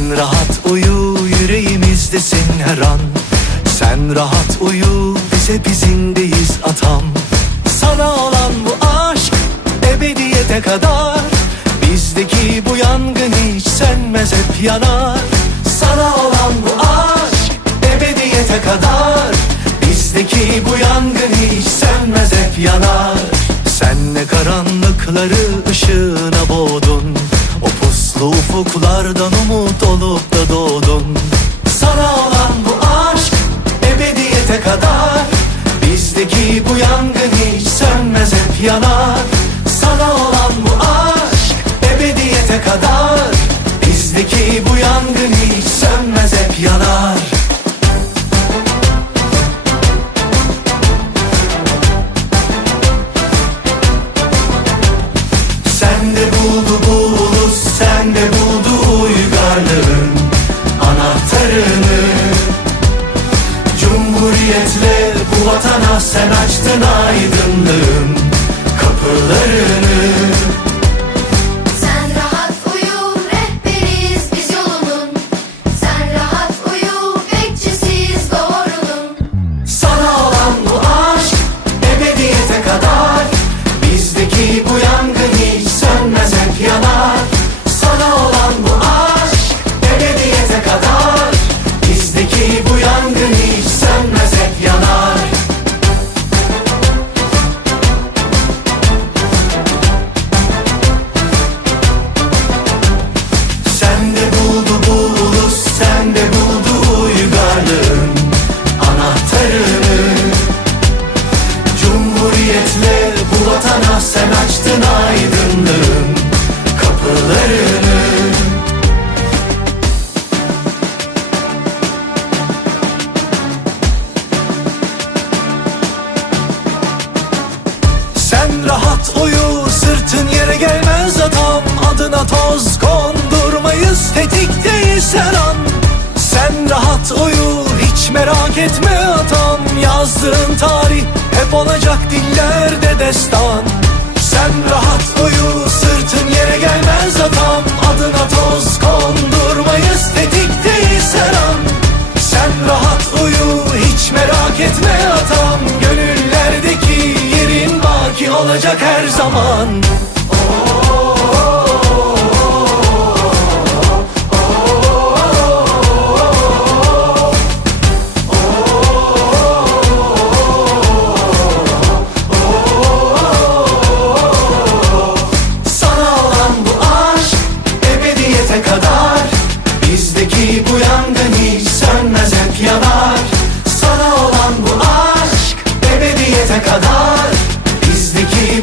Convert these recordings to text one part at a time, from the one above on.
Sen rahat uyu yüreğimizdesin her an. Sen rahat uyu bize bizindeyiz atam. Sana olan bu aşk ebediyete kadar. Bizdeki bu yangın hiç sönmez hep yanar. Sana olan bu aşk ebediyete kadar. Bizdeki bu yangın hiç sönmez hep yanar. Sen ne karanlıkları ışığına boğdun puslu ufuklardan umut olup da doğdun. Sana olan bu aşk ebediyete kadar. Bizdeki bu yangın hiç sönmez hep yanar. Sana olan bu aşk ebediyete kadar. Bizdeki bu yangın hiç sönmez hep yanar Cumhuriyetle bu vatana sen açtın aydınlığın kapılarını yanar etme atam Yazdığın tarih hep olacak dillerde destan. Sen rahat uyu sırtın yere gelmez atam. Adına toz kondurmayız tetikteyiz her an. Sen rahat uyu hiç merak etme atam. Gönüllerdeki yerin baki olacak her zaman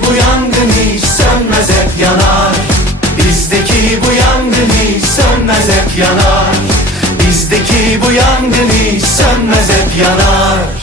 bu yangın hiç sönmez hep yanar. Bizdeki bu yangın hiç sönmez hep yanar. Bizdeki bu yangın hiç sönmez hep yanar